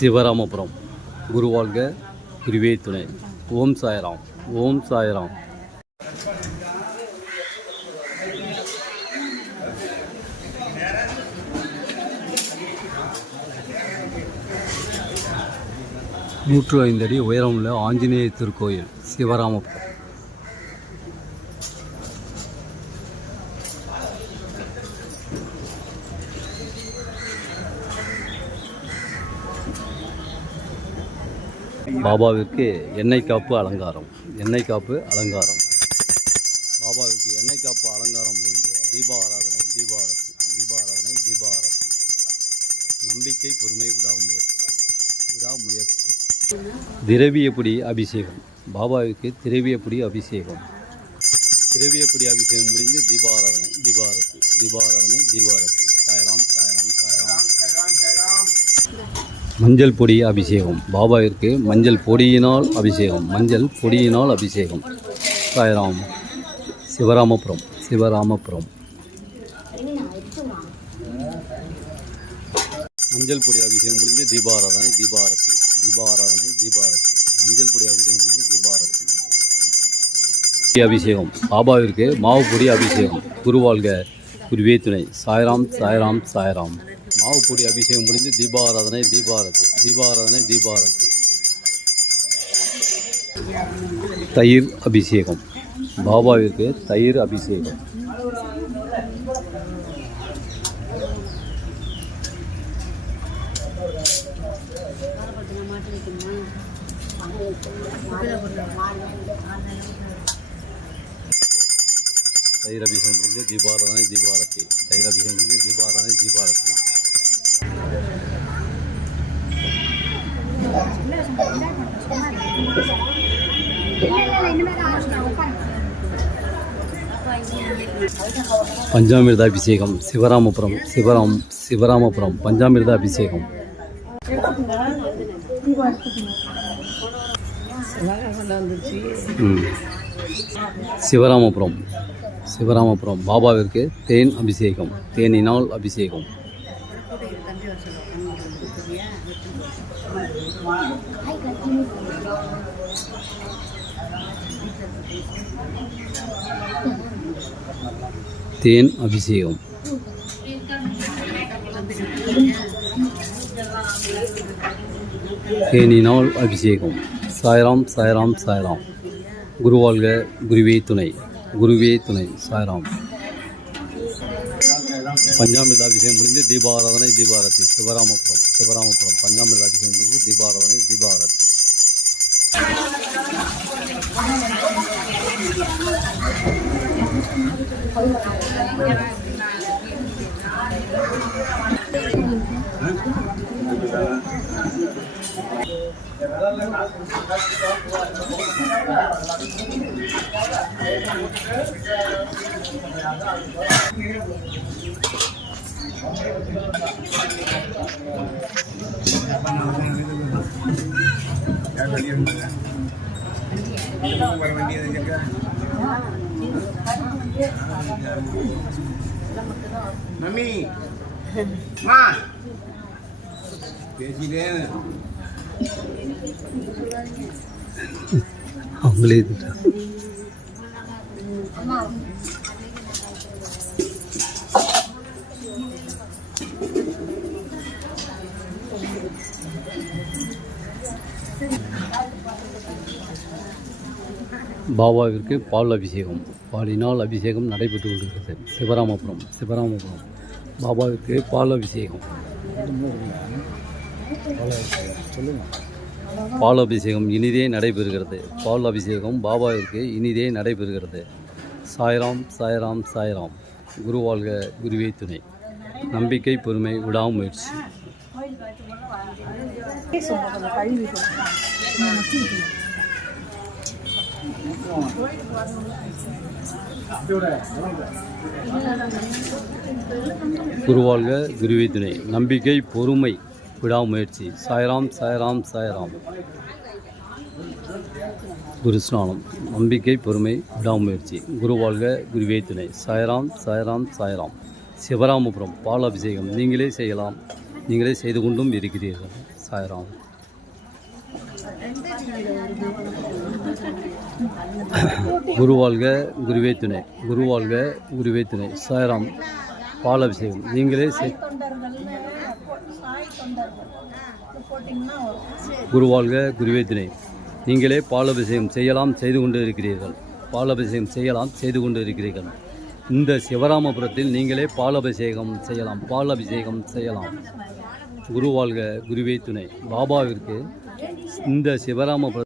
சிவராமபுரம். குருவாழ்க குருவே துணை. ஓம் சாயராம். ஓம் சாயராம். நூற்று ஐந்தடி உயரமுள்ள ஆஞ்சநேய திருக்கோயில் சிவராமபுரம். பாபாவிற்கு எண்ணெய் காப்பு அலங்காரம் எண்ணெய் காப்பு அலங்காரம். பாபாவிற்கு எண்ணெய் காப்பு அலங்காரம் முடிந்து தீபாராதனை தீபாரத்தி தீபாராதனை தீபாரத்தி நம்பிக்கை பொறுமை விடாமுயற்சி விடாமுயற்சி. திரவியப்படி அபிஷேகம். பாபாவிற்கு திரவியப்படி அபிஷேகம். திரவியப்படி அபிஷேகம் முடிந்து தீபாராதனை தீபாரத்தி தீபாராதனை தீபாரத்தி சாயராம் சாயராம் சாயராம். மஞ்சள் பொடி அபிஷேகம். பாபாவிற்கு மஞ்சள் பொடியினால் அபிஷேகம். மஞ்சள் பொடியினால் அபிஷேகம். சாய்ராம். சிவராமபுரம். சிவராமபுரம். மஞ்சள் பொடி அபிஷேகம் முடிஞ்சு தீபாராதனை தீபாரதி தீபாராதனை தீபாரதி மஞ்சள் பொடி அபிஷேகம் முடிஞ்சு தீபாரதி அபிஷேகம். பாபாவிற்கு மாவு பொடி அபிஷேகம். குருவாழ்க. குருவே துணை. சாய்ராம் சாய்ராம் சாய்ராம். மாவு பொடி அபிஷேகம் முடிஞ்சு தீபாராதனை தீபாரத்தி தீபாராதனை தீபாரத்தி தயிர் அபிஷேகம் பாபாவிற்கு தயிர் அபிஷேகம் தயிர் அபிஷேகம் முடிஞ்சு தீபாராதனை தீபாரத்தி தயிர் அபிஷேகம் முடிஞ்சு தீபாராதனை தீபாரத்தி பஞ்சாமிர்த அபிஷேகம் சிவராமபுரம் சிவராம் சிவராமபுரம் பஞ்சாமிர்த அபிஷேகம் சிவராமபுரம் சிவராமபுரம். பாபாவிற்கு தேன் அபிஷேகம் தேனினால் அபிஷேகம். தேன் அபிஷேகம். தேனினால் அபிஷேகம். சாய்ராம் சாய்ராம் சாய்ராம். குருவாழ்க குருவே துணை. குருவே துணை சாய்ராம். பஞ்சாமிர்த அபிஷேகம் முடிஞ்சு தீபாராதனை தீபாரத்தி சிவராமபுரம் சிவராமபுரம் பஞ்சாமிர்த அபிஷேகம் முடிஞ்சு தீபாராதனை தீபாரத்தி மம்மி மா பேசிட்டேன் அவங்களே இதுதான். பாபாவிற்கு பால் அபிஷேகம் பாலினால் அபிஷேகம் நடைபெற்று கொண்டிருக்கிறது. சிவராமபுரம் சிவராமபுரம். பாபாவிற்கு பால் அபிஷேகம் பால் அபிஷேகம் இனிதே நடைபெறுகிறது. பால் அபிஷேகம் பாபாவிற்கு இனிதே நடைபெறுகிறது. சாய்ராம் சாய்ராம் சாய்ராம். குருவாழ்க குருவே துணை. நம்பிக்கை பொறுமை விடாமுயற்சி. குருவாழ்க குருவே துணை. நம்பிக்கை பொறுமை விடாமுயற்சி. சாய்ராம் சாய்ராம் சாய்ராம். குரு ஸ்நானம் நம்பிக்கை பொறுமை விடாமுயற்சி. குருவாழ்க குருவே துணை. சாய்ராம் சாய்ராம் சாய்ராம். சிவராமபுரம் பால் அபிஷேகம். நீங்களே செய்யலாம். நீங்களே செய்து கொண்டும் இருக்கிறீர்கள். சாய்ராம். குரு வாழ்க குருவே துணை. குரு வாழ்க குருவே துணை. சாய்ராம் பால் அபிஷேகம் நீங்களே செய் தொண்டர்கள்னு சாய் தொண்டர்கள். இது போட்டிங்கன்னா வரும். குரு வாழ்க குருவே துணை. நீங்களே பால் அபிஷேகம் செய்யலாம் செய்து கொண்டு இருக்கிறீர்கள். பால் அபிஷேகம் செய்யலாம் செய்து கொண்டு இருக்கிறீர்கள். இந்த சிவராமபுரத்தில் நீங்களே பால் அபிஷேகம் செய்யலாம் பால் அபிஷேகம் செய்யலாம். குரு வாழ்க குருவே துணை. பாபாவிற்கு இந்த சிவராமபுர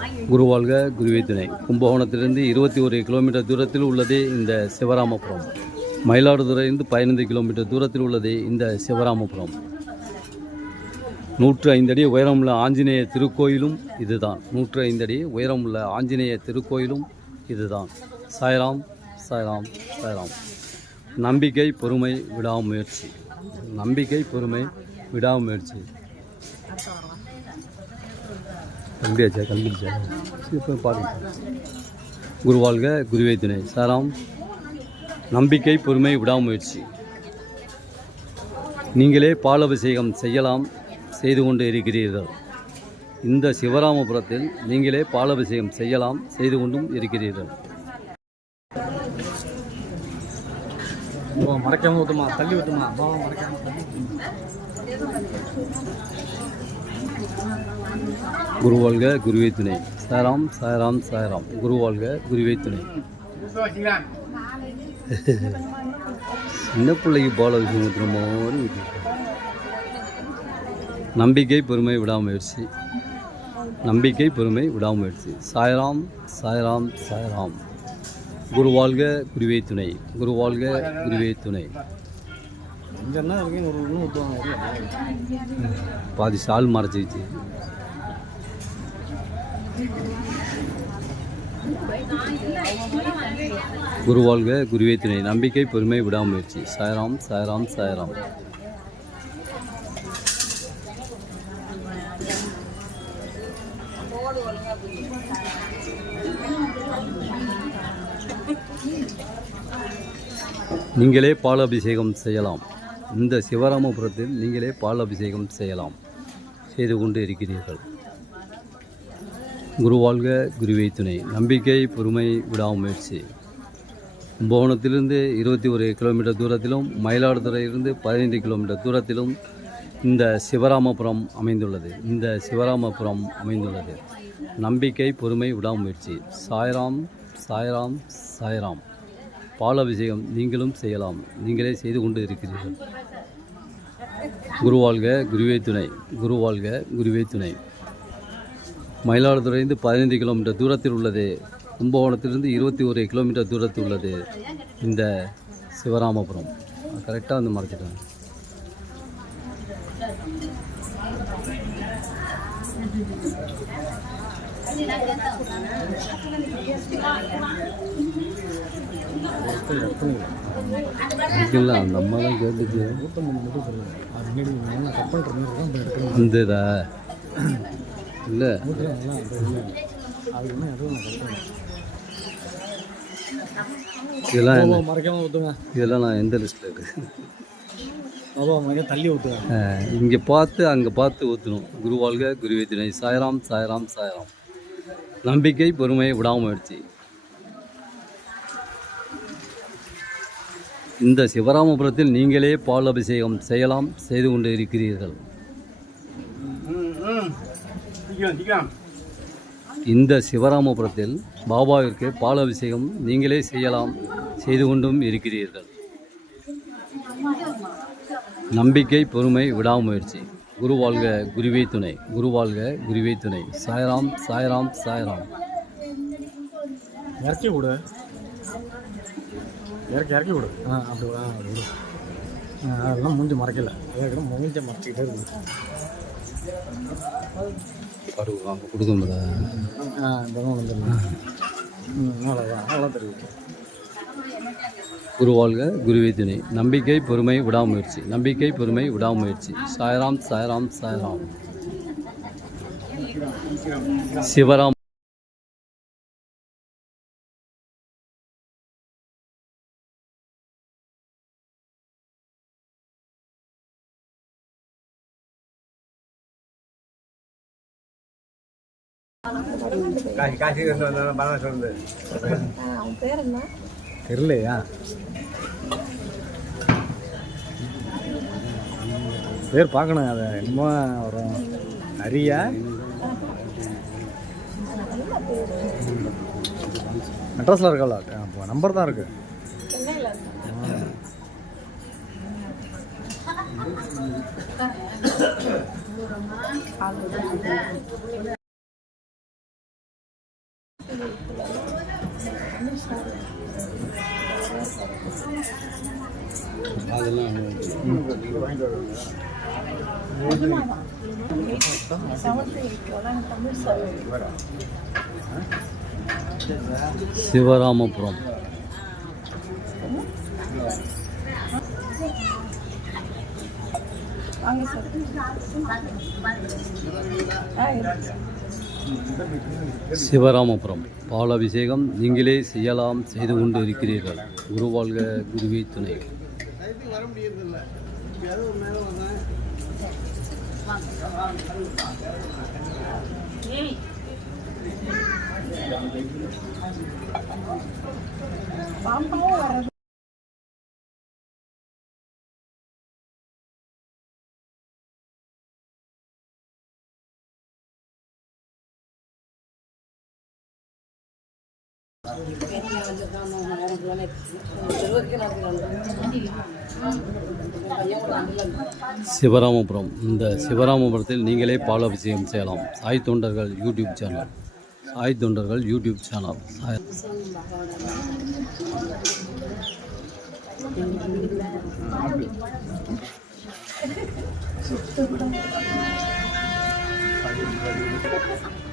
குருவாழ்க குருவே துணை. கும்பகோணத்திலிருந்து இருபத்தி ஒரு கிலோமீட்டர் தூரத்தில் உள்ளதே இந்த சிவராமபுரம். மயிலாடுதுறையிலிருந்து பதினைந்து கிலோமீட்டர் தூரத்தில் உள்ளதே இந்த சிவராமபுரம். நூற்று ஐந்தடி உயரமுள்ள ஆஞ்சநேய திருக்கோயிலும் இதுதான். நூற்று ஐந்தடி உயரமுள்ள ஆஞ்சநேய திருக்கோயிலும் இதுதான். சாய்ராம் சாய்ராம் சாய்ராம். நம்பிக்கை பொறுமை விடாமுயற்சி. நம்பிக்கை பொறுமை விடாமுயற்சி. கம்பியாச்சா கல்விச்சா இப்போ பாருங்க. குருவாழ்க குருவே துணை. சாராம் நம்பிக்கை பொறுமை விடாமுயற்சி. நீங்களே பால் அபிஷேகம் செய்யலாம் செய்து கொண்டு இருக்கிறீர்கள். இந்த சிவராமபுரத்தில் நீங்களே பால் அபிஷேகம் செய்யலாம் செய்து கொண்டும் இருக்கிறீர்கள். ஓ மறைக்காம ஊற்றுமா தள்ளி ஊற்றுமா பாவா மறைக்காம ஊத்துமா. குருவாழ்க குருவே துணை. சாராம் சாராம் சாராம் குருவாழ்க குருவே துணை. சின்ன பிள்ளைக்கு பால் அபிஷேகம் ஊற்றுற மாதிரி. நம்பிக்கை பொறுமை விடாமுயற்சி. நம்பிக்கை பொறுமை விடாமுயற்சி. சாய்ராம் சாய்ராம் சாய்ராம். குருவே துணை குருவாழ்க குருவே துணை இருக்கு ஒரு ஒன்று ஊற்றுவாங்க பாதி சால் மறைச்சிச்சு குருவாழ்க குருவே துணை நம்பிக்கை பொறுமை விடாமுயற்சி. சாய்ராம் சாய்ராம் சாய்ராம். நீங்களே பால் அபிஷேகம் செய்யலாம். இந்த சிவராமபுரத்தில் நீங்களே பால் அபிஷேகம் செய்யலாம். செய்து கொண்டு இருக்கிறீர்கள். குருவாழ்க குருவை துணை. நம்பிக்கை பொறுமை விடாமுயற்சி. கும்பகோணத்திலிருந்து இருபத்தி ஒரு கிலோமீட்டர் தூரத்திலும் மயிலாடுதுறையிலிருந்து பதினைந்து கிலோமீட்டர் தூரத்திலும் இந்த சிவராமபுரம் அமைந்துள்ளது. இந்த சிவராமபுரம் அமைந்துள்ளது. நம்பிக்கை பொறுமை விடாமுயற்சி. சாய்ராம் சாய்ராம் சாய்ராம். பால் அபிஷேகம் நீங்களும் செய்யலாம். நீங்களே செய்து கொண்டு இருக்கிறீர்கள். குருவாழ்க குருவே துணை. குருவாழ்க குருவே துணை. மயிலாடுதுறையிலிருந்து பதினைந்து கிலோமீட்டர் தூரத்தில் உள்ளது. கும்பகோணத்திலிருந்து இருபத்தி ஒரு கிலோமீட்டர் தூரத்தில் உள்ளது. இந்த சிவராமபுரம். கரெக்டாக வந்து மறைச்சிட்டாங்க இல்லை அந்த அம்மா தான் கேட்டுச்சு ஊற்றணும் மட்டும் சொல்லுங்க அது முன்னாடி நல்லா கட் பண்ணுற மாதிரி தான் போய் எடுக்கணும் வந்ததா இல்லை ஊற்றுலாம் நல்லா அந்த இல்லை அந்த என்ன எதுவும் நான் கட் பண்ணுறேன் இதெல்லாம் என்ன? மறைக்காம ஊற்றுங்க இதெல்லாம் நான் எந்த லிஸ்ட்டில் இருக்கு? தள்ளி ஊற்றுவேன் இங்கே பார்த்து அங்கே பார்த்து ஊற்றணும் குருவாழ்க குருவே தினை சாய்ராம் சாய்ராம் சாய்ராம். நம்பிக்கை பொறுமை விடாமுயற்சி. இந்த சிவராமபுரத்தில் நீங்களே பால் அபிஷேகம் செய்யலாம் செய்து கொண்டு இருக்கிறீர்கள். இந்த சிவராமபுரத்தில் பாபாவிற்கு பால் அபிஷேகம் நீங்களே செய்யலாம் செய்து கொண்டும் இருக்கிறீர்கள். நம்பிக்கை பொறுமை விடாமுயற்சி. குருவாழ்க குருவே துணை. குருவாழ்க குருவே துணை. சாய்ராம் சாய்ராம் சாய்ராம். இறக்கி விடு. இறக்கி இறக்கி விடு. ஆ அப்படி ஆ விடு. ஆ, அதெல்லாம் மூஞ்சி மறைக்கல. அதெல்லாம் மூஞ்ச மறைச்சிக்கிட்டே இருக்குது அங்கே கொடுக்க ஆ இதெல்லாம் வந்துடலாம் ம் அவ்வளோதான் அவ்வளோ தெரியுது குருவாழ்க குருவே துணை நம்பிக்கை பொறுமை விடாமுயற்சி நம்பிக்கை பொறுமை விடாமுயற்சி சாயராம் சாயராம் சாயராம் சிவராம் காசி இல்லையா பேர் பார்க்கணும் அதை என்னமோ வரும் அரியா மெட்ராஸில் இருக்கல இப்போ நம்பர் தான் இருக்கு. அதெல்லாம் சார் சிவராமபுரம். வாங்க சார். சிவராமபுரம். பாலாபிஷேகம் நீங்களே செய்யலாம் செய்து கொண்டு இருக்கிறீர்கள் குருவாழ்க குருவி துணை. வர்றது சிவராமபுரம். இந்த சிவராமபுரத்தில் நீங்களே பாலாபிஷேகம் செய்யலாம். சாய் தொண்டர்கள் யூடியூப் சேனல். சாய் தொண்டர்கள் யூடியூப் சேனல். சாய்.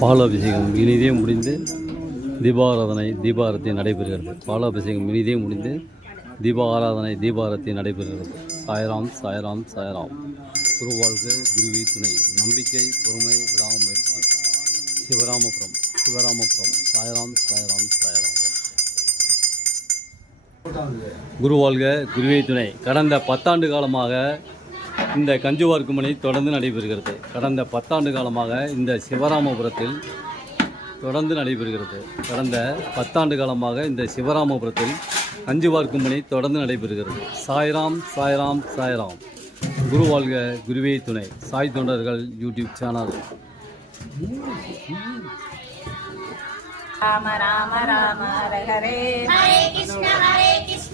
பாலாபிஷேகம் இனிதே முடிந்து தீபாராதனை தீபாரத்தி நடைபெறுகிறது. பாலாபிஷேகம் இனிதே முடிந்து தீப ஆராதனை தீபாரத்தி நடைபெறுகிறது. சாய்ராம் சாய்ராம் சாய்ராம். குருவாழ்க குருவி துணை. நம்பிக்கை பொறுமை விடாமுயற்சி. சிவராமபுரம் சிவராமபுரம். சாய்ராம் சாய்ராம் சாய்ராம். குருவாழ்க குருவி துணை. கடந்த பத்தாண்டு காலமாக இந்த கஞ்சுவார்க்குமனை தொடர்ந்து நடைபெறுகிறது. கடந்த பத்தாண்டு காலமாக இந்த சிவராமபுரத்தில் தொடர்ந்து நடைபெறுகிறது. கடந்த பத்தாண்டு காலமாக இந்த சிவராமபுரத்தில் கஞ்சுவார்க்குமனை தொடர்ந்து நடைபெறுகிறது. சாய்ராம் சாய்ராம் சாய்ராம். குரு வாழ்க குருவே துணை. சாய் தொண்டர்கள் யூடியூப் சேனல். ராம ராம ராம ஹரே ஹரே கிருஷ்ண ஹரே கிருஷ்ண.